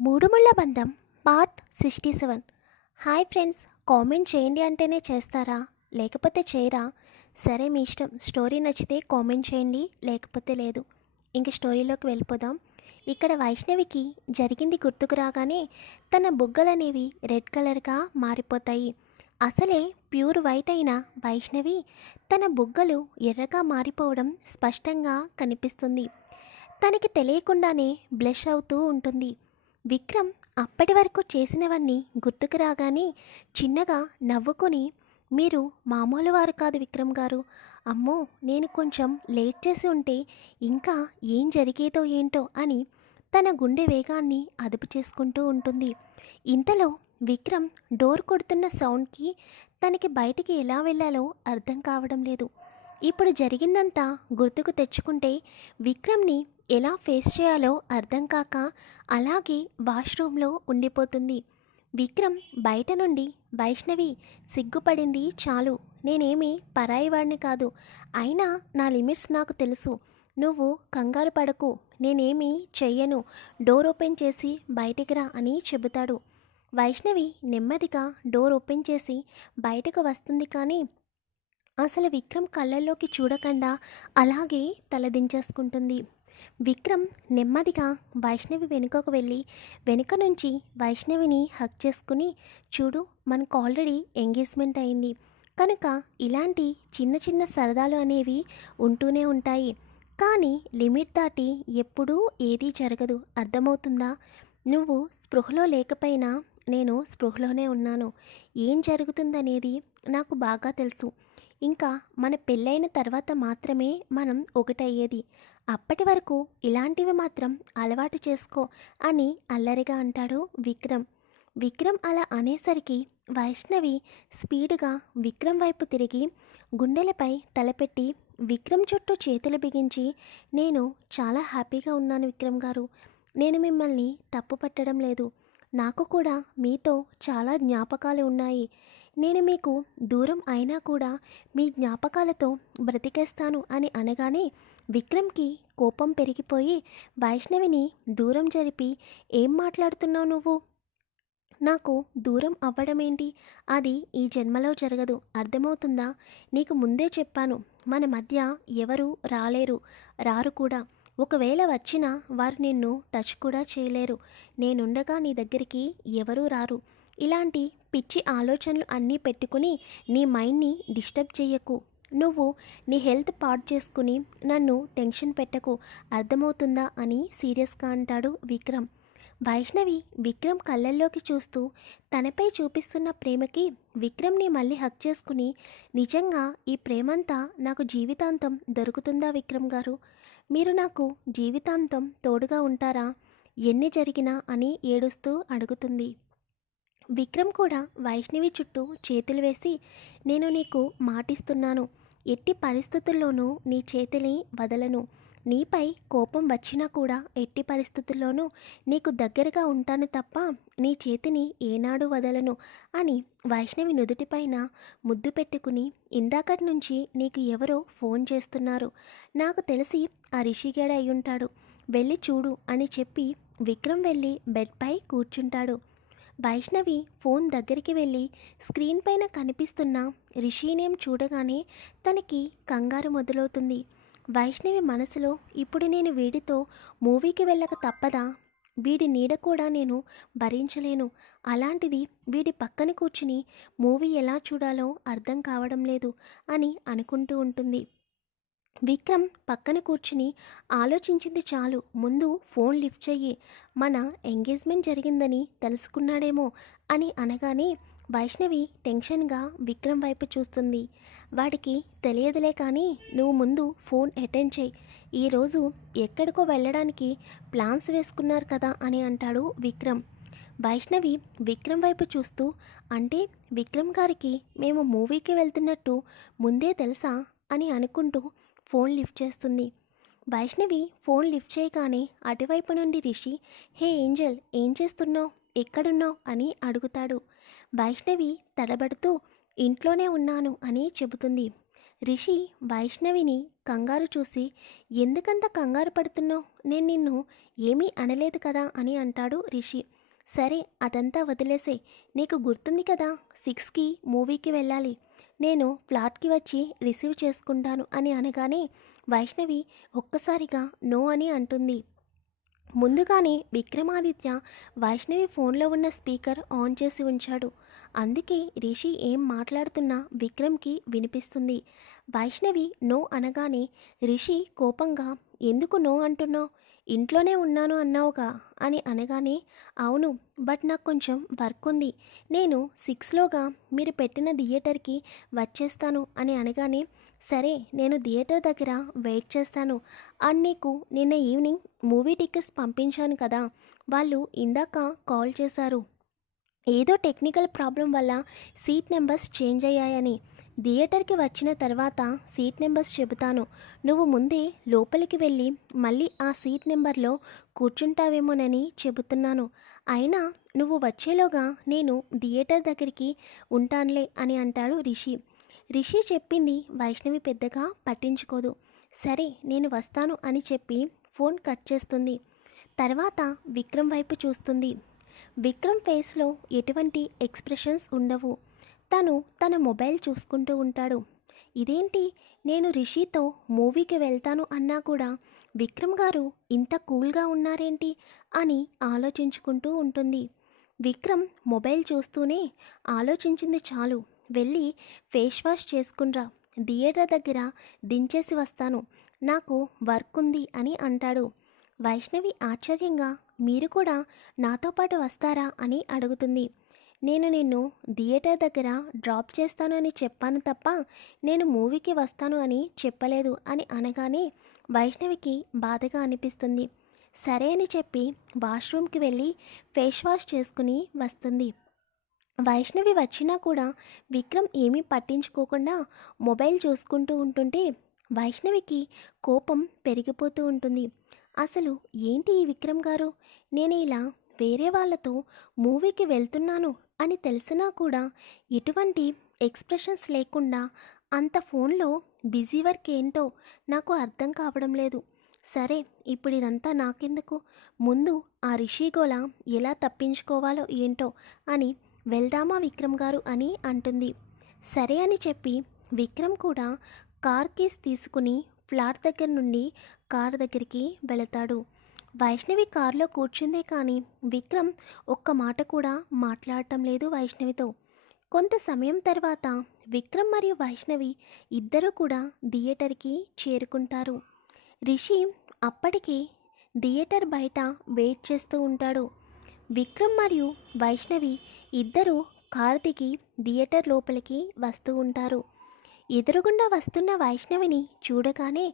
మూడు ముళ్ళ బంధం పార్ట్ 67. హాయ్ ఫ్రెండ్స్, కామెంట్ చేయండి అంటేనే చేస్తారా, లేకపోతే చేయరా? సరే మీ ఇష్టం. స్టోరీ నచ్చితే కామెంట్ చేయండి, లేకపోతే లేదు. ఇంక స్టోరీలోకి వెళ్ళిపోదాం. ఇక్కడ వైష్ణవికి జరిగింది గుర్తుకు రాగానే తన బుగ్గలనేవి రెడ్ కలర్గా మారిపోతాయి. అసలే ప్యూర్ వైట్ అయిన వైష్ణవి తన బుగ్గలు ఎర్రగా మారిపోవడం స్పష్టంగా కనిపిస్తుంది. తనకి తెలియకుండానే బ్లష్ అవుతూ ఉంటుంది. విక్రమ్ అప్పటి వరకు చేసినవన్నీ గుర్తుకు రాగానే చిన్నగా నవ్వుకొని, మీరు మామూలు వారు కాదు విక్రమ్ గారు. అమ్మో, నేను కొంచెం లేట్ చేసి ఉంటే ఇంకా ఏం జరిగేదో ఏంటో అని తన గుండె వేగాన్ని అదుపు చేసుకుంటూ ఉంటుంది. ఇంతలో విక్రమ్ డోర్ కొడుతున్న సౌండ్కి తనకి బయటికి ఎలా వెళ్ళాలో అర్థం కావడం లేదు. ఇప్పుడు జరిగిందంతా గుర్తుకు తెచ్చుకుంటే విక్రమ్ని ఎలా ఫేస్ చేయాలో అర్థం కాక అలాగే వాష్రూమ్లో ఉండిపోతుంది. విక్రమ్ బయట నుండి, వైష్ణవి సిగ్గుపడింది చాలు, నేనేమీ పరాయివాడిని కాదు, అయినా నా లిమిట్స్ నాకు తెలుసు, నువ్వు కంగారు పడకు, నేనేమీ చెయ్యను, డోర్ ఓపెన్ చేసి బయటికి రా అని చెబుతాడు. వైష్ణవి నెమ్మదిగా డోర్ ఓపెన్ చేసి బయటకు వస్తుంది. కానీ అసలు విక్రమ్ కళ్ళల్లోకి చూడకుండా అలాగే తలదించేసుకుంటుంది. విక్రమ్ నెమ్మదిగా వైష్ణవి వెనుకకు వెళ్ళి వెనుక నుంచి వైష్ణవిని హక్ చేసుకుని, చూడు, మనకు ఆల్రెడీ ఎంగేజ్మెంట్ అయింది కనుక ఇలాంటి చిన్న చిన్న సరదాలు అనేవి ఉంటూనే ఉంటాయి, కానీ లిమిట్ దాటి ఎప్పుడూ ఏదీ జరగదు, అర్థమవుతుందా? నువ్వు స్పృహలో లేకపోయినా నేను స్పృహలోనే ఉన్నాను, ఏం జరుగుతుందనేది నాకు బాగా తెలుసు. ఇంకా మన పెళ్ళైన తర్వాత మాత్రమే మనం ఒకటయ్యేది, అప్పటి వరకు ఇలాంటివి మాత్రం అలవాటు చేసుకో అని అల్లరిగా అంటాడు విక్రమ్. విక్రమ్ అలా అనేసరికి వైష్ణవి స్పీడుగా విక్రమ్ వైపు తిరిగి గుండెలపై తలపెట్టి విక్రమ్ చుట్టూ చేతులు బిగించి, నేను చాలా హ్యాపీగా ఉన్నాను విక్రమ్ గారు, నేను మిమ్మల్ని తప్పు పట్టడం లేదు, నాకు కూడా మీతో చాలా జ్ఞాపకాలు ఉన్నాయి, నేను మీకు దూరం అయినా కూడా మీ జ్ఞాపకాలతో బ్రతికేస్తాను అని అనగానే విక్రమ్కి కోపం పెరిగిపోయి వైష్ణవిని దూరం జరిపి, ఏం మాట్లాడుతున్నావు నువ్వు? నాకు దూరం అవ్వడమేంటి? అది ఈ జన్మలో జరగదు, అర్థమవుతుందా? నీకు ముందే చెప్పాను, మన మధ్య ఎవరు రాలేరు, రారు కూడా, ఒకవేళ వచ్చినా వారు నిన్ను టచ్ కూడా చేయలేరు, నేనుండగా నీ దగ్గరికి ఎవరూ రారు. ఇలాంటి పిచ్చి ఆలోచనలు అన్నీ పెట్టుకుని నీ మైండ్ని డిస్టర్బ్ చెయ్యకు, నువ్వు నీ హెల్త్ పాడు చేసుకుని నన్ను టెన్షన్ పెట్టకు, అర్థమవుతుందా అని సీరియస్గా అంటాడు విక్రమ్. వైష్ణవి విక్రమ్ కళ్ళల్లోకి చూస్తూ తనపై చూపిస్తున్న ప్రేమకి విక్రమ్ని మళ్ళీ హక్ చేసుకుని, నిజంగా ఈ ప్రేమంతా నాకు జీవితాంతం దొరుకుతుందా విక్రమ్ గారు? మీరు నాకు జీవితాంతం తోడుగా ఉంటారా, ఎన్ని జరిగినా అని ఏడుస్తూ అడుగుతుంది. విక్రమ్ కూడా వైష్ణవి చుట్టూ చేతులు వేసి, నేను నీకు మాటిస్తున్నాను, ఎట్టి పరిస్థితుల్లోనూ నీ చేతిని వదలను, నీపై కోపం వచ్చినా కూడా ఎట్టి పరిస్థితుల్లోనూ నీకు దగ్గరగా ఉంటాను తప్ప నీ చేతిని ఏనాడు వదలను అని వైష్ణవి నుదుటిపైన ముద్దు పెట్టుకుని, ఇందాకటి నుంచి నీకు ఎవరో ఫోన్ చేస్తున్నారు, నాకు తెలిసి ఆ రిషిగాడు అయ్యుంటాడు, వెళ్ళి చూడు అని చెప్పి విక్రమ్ వెళ్ళి బెడ్పై కూర్చుంటాడు. వైష్ణవి ఫోన్ దగ్గరికి వెళ్ళి స్క్రీన్ పైన కనిపిస్తున్న రిషి నేమ్ చూడగానే తనకి కంగారు మొదలవుతుంది. వైష్ణవి మనసులో, ఇప్పుడు నేను వీడితో మూవీకి వెళ్ళక తప్పదా, వీడి నీడ కూడా నేను భరించలేను, అలాంటిది వీడి పక్కన కూర్చుని మూవీ ఎలా చూడాలో అర్థం కావడం లేదు అని అనుకుంటూ ఉంటుంది. విక్రమ్ పక్కన కూర్చుని ఆలోచించింది చాలు, ముందు ఫోన్ లిఫ్ట్ చెయ్యి, మన ఎంగేజ్మెంట్ జరిగిందని తెలుసుకున్నాడేమో అని అనగానే వైష్ణవి టెన్షన్గా విక్రమ్ వైపు చూస్తుంది. వాడికి తెలియదులే, కానీ నువ్వు ముందు ఫోన్ అటెండ్ చేయి, ఈరోజు ఎక్కడికో వెళ్ళడానికి ప్లాన్స్ వేసుకున్నారు కదా అని అంటాడు విక్రమ్. వైష్ణవి విక్రమ్ వైపు చూస్తూ, అంటే విక్రమ్ గారికి మేము మూవీకి వెళ్తున్నట్టు ముందే తెలుసా అని అనుకుంటూ ఫోన్ లిఫ్ట్ చేస్తుంది. వైష్ణవి ఫోన్ లిఫ్ట్ చేయగానే అటువైపు నుండి రిషి, హే ఏంజల్, ఏం చేస్తున్నావు, ఎక్కడున్నావు అని అడుగుతాడు. వైష్ణవి తడబడుతూ ఇంట్లోనే ఉన్నాను అని చెబుతుంది. రిషి వైష్ణవిని కంగారు చూసి, ఎందుకంత కంగారు పడుతున్నావు? నేను నిన్ను ఏమీ అనలేదు కదా అని అంటాడు రిషి. సరే అదంతా వదిలేసే, నీకు గుర్తుంది కదా 6కి మూవీకి వెళ్ళాలి, నేను ఫ్లాట్కి వచ్చి రిసీవ్ చేసుకుంటాను అని అనగానే వైష్ణవి ఒక్కసారిగా నో అని అంటుంది. ముందుగానే విక్రమాదిత్య వైష్ణవి ఫోన్లో ఉన్న స్పీకర్ ఆన్ చేసి ఉంచాడు. అందుకే రిషి ఏం మాట్లాడుతున్నా విక్రమ్కి వినిపిస్తుంది. వైష్ణవి నో అనగానే రిషి కోపంగా, ఎందుకు నో అంటున్నావు? ఇంట్లోనే ఉన్నాను అన్నావుగా అని అనగానే, అవును, బట్ నాకు కొంచెం వర్క్ ఉంది, నేను 6లోగా మీరు పెట్టిన థియేటర్కి వచ్చేస్తాను అని అనగానే, సరే నేను థియేటర్ దగ్గర వెయిట్ చేస్తాను. అండ్ నీకు నిన్న ఈవినింగ్ మూవీ టికెట్స్ పంపించాను కదా, వాళ్ళు ఇందాక కాల్ చేశారు, ఏదో టెక్నికల్ ప్రాబ్లం వల్ల సీట్ నెంబర్స్ చేంజ్ అయ్యాయని. థియేటర్కి వచ్చిన తర్వాత సీట్ నెంబర్స్ చెబుతాను, నువ్వు ముందే లోపలికి వెళ్ళి మళ్ళీ ఆ సీట్ నెంబర్లో కూర్చుంటావేమోనని చెబుతున్నాను. అయినా నువ్వు వచ్చేలోగా నేను థియేటర్ దగ్గరికి ఉంటానులే అని అంటాడు రిషి. రిషి చెప్పింది వైష్ణవి పెద్దగా పట్టించుకోదు. సరే నేను వస్తాను అని చెప్పి ఫోన్ కట్ చేస్తుంది. తర్వాత విక్రమ్ వైపు చూస్తుంది. విక్రమ్ ఫేస్లో ఎటువంటి ఎక్స్ప్రెషన్స్ ఉండవు. తను తన మొబైల్ చూసుకుంటూ ఉంటాడు. ఇదేంటి, నేను రిషితో మూవీకి వెళ్తాను అన్నా కూడా విక్రమ్ గారు ఇంత కూల్గా ఉన్నారేంటి అని ఆలోచించుకుంటూ ఉంటుంది. విక్రమ్ మొబైల్ చూస్తూనే, ఆలోచించింది చాలు, వెళ్ళి ఫేస్ వాష్ చేసుకునిరా, థియేటర్ దగ్గర దించేసి వస్తాను, నాకు వర్క్ ఉంది అని అంటాడు. వైష్ణవి ఆశ్చర్యంగా, మీరు కూడా నాతో పాటు వస్తారా అని అడుగుతుంది. నేను నిన్ను థియేటర్ దగ్గర డ్రాప్ చేస్తాను అని చెప్పాను తప్ప నేను మూవీకి వస్తాను అని చెప్పలేదు అని అనగానే వైష్ణవికి బాధగా అనిపిస్తుంది. సరే అని చెప్పి వాష్రూమ్కి వెళ్ళి ఫేస్ వాష్ చేసుకుని వస్తుంది. వైష్ణవి వచ్చినా కూడా విక్రమ్ ఏమీ పట్టించుకోకుండా మొబైల్ చూసుకుంటూ ఉంటుంటే వైష్ణవికి కోపం పెరిగిపోతూ ఉంటుంది. అసలు ఏంటి ఈ విక్రమ్ గారు, నేను ఇలా వేరే వాళ్ళతో మూవీకి వెళ్తున్నాను అని తెలిసినా కూడా ఎటువంటి ఎక్స్ప్రెషన్స్ లేకుండా అంత ఫోన్లో బిజీ వర్క్ ఏంటో నాకు అర్థం కావడం లేదు. సరే ఇప్పుడు ఇదంతా నాకెందుకు, ముందు ఆ రిషిగోల ఎలా తప్పించుకోవాలో ఏంటో అని వెళ్దామా విక్రమ్ గారు అని అంటుంది. సరే అని చెప్పి విక్రమ్ కూడా కార్ కీస్ తీసుకుని ఫ్లాట్ దగ్గర నుండి కార్ దగ్గరికి వెళతాడు. వైష్ణవి కారులో కూర్చుందే కానీ విక్రమ్ ఒక్క మాట కూడా మాట్లాడటం లేదు వైష్ణవితో. కొంత సమయం తర్వాత విక్రమ్ మరియు వైష్ణవి ఇద్దరూ కూడా థియేటర్కి చేరుకుంటారు. రిషి అప్పటికి థియేటర్ బయట వెయిట్ చేస్తూ ఉంటాడు. విక్రమ్ మరియు వైష్ణవి ఇద్దరూ కారు దిగి థియేటర్ లోపలికి వస్తూ ఉంటారు. ఎదురుగుండా వస్తున్న వైష్ణవిని చూడగానే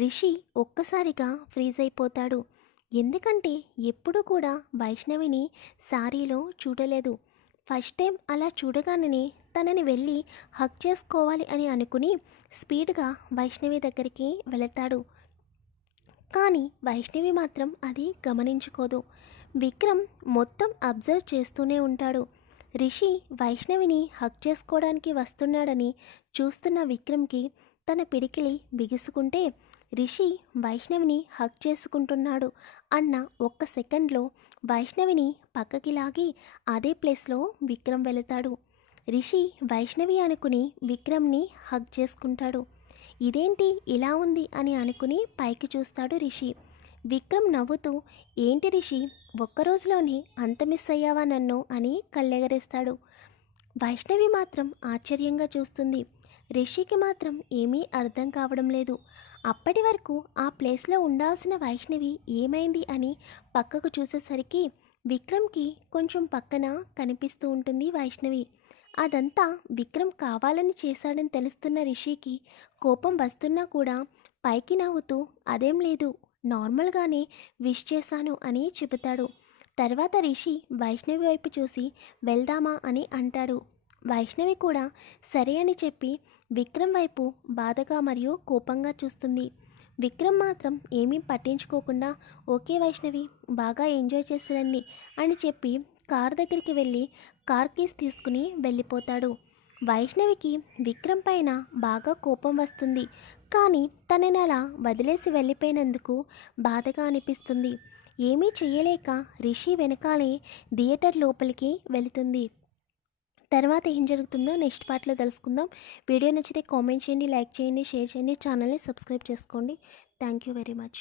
రిషి ఒక్కసారిగా ఫ్రీజ్ అయిపోతాడు. ఎందుకంటే ఎప్పుడు కూడా వైష్ణవిని సారీలో చూడలేదు. ఫస్ట్ టైం అలా చూడగానే తనని వెళ్ళి హగ్ చేసుకోవాలి అని అనుకుని స్పీడ్గా వైష్ణవి దగ్గరికి వెళతాడు. కానీ వైష్ణవి మాత్రం అది గమనించుకోదు. విక్రమ్ మొత్తం అబ్జర్వ్ చేస్తూనే ఉంటాడు. రిషి వైష్ణవిని హగ్ చేసుకోవడానికి వస్తున్నాడని చూస్తున్న విక్రమ్కి తన పిడికిలి బిగుసుకుంటే రిషి వైష్ణవిని హగ్ చేసుకుంటున్నాడు అన్న ఒక్క సెకండ్లో వైష్ణవిని పక్కకి లాగి అదే ప్లేస్లో విక్రమ్ వెళతాడు. రిషి వైష్ణవి అనుకుని విక్రమ్ని హగ్ చేసుకుంటాడు. ఇదేంటి ఇలా ఉంది అని అనుకుని పైకి చూస్తాడు రిషి. విక్రమ్ నవ్వుతూ, ఏంటి రిషి, ఒక్కరోజులోనే అంత మిస్ అయ్యావా నన్ను అని కళ్ళెగరేస్తాడు. వైష్ణవి మాత్రం ఆశ్చర్యంగా చూస్తుంది. రిషికి మాత్రం ఏమీ అర్థం కావడం లేదు. అప్పటి వరకు ఆ ప్లేస్లో ఉండాల్సిన వైష్ణవి ఏమైంది అని పక్కకు చూసేసరికి విక్రమ్కి కొంచెం పక్కన కనిపిస్తూ ఉంటుంది వైష్ణవి. అదంతా విక్రమ్ కావాలని చేశాడని తెలుస్తున్న రిషికి కోపం వస్తున్నా కూడా పైకి నవ్వుతూ, అదేం లేదు, నార్మల్గానే విష్ చేశాను అని చెబుతాడు. తర్వాత రిషి వైష్ణవి వైపు చూసి వెళ్దామా అని అంటాడు. వైష్ణవి కూడా సరే అని చెప్పి విక్రమ్ వైపు బాధగా మరియు కోపంగా చూస్తుంది. విక్రమ్ మాత్రం ఏమీ పట్టించుకోకుండా, ఓకే వైష్ణవి, బాగా ఎంజాయ్ చేసిరండి అని చెప్పి కార్ దగ్గరికి వెళ్ళి కార్ కీస్ తీసుకుని వెళ్ళిపోతాడు. వైష్ణవికి విక్రమ్ పైన బాగా కోపం వస్తుంది. కానీ తనని అలా వదిలేసి వెళ్ళిపోయినందుకు బాధగా అనిపిస్తుంది. ఏమీ చేయలేక రిషి వెనకాలే థియేటర్ లోపలికి వెళుతుంది. తర్వాత ఏం జరుగుతుందో నెక్స్ట్ పార్ట్లో తెలుసుకుందాం. వీడియో నచ్చితే కామెంట్ చేయండి, లైక్ చేయండి, షేర్ చేయండి, ఛానల్ని సబ్స్క్రైబ్ చేసుకోండి. Thank you very much.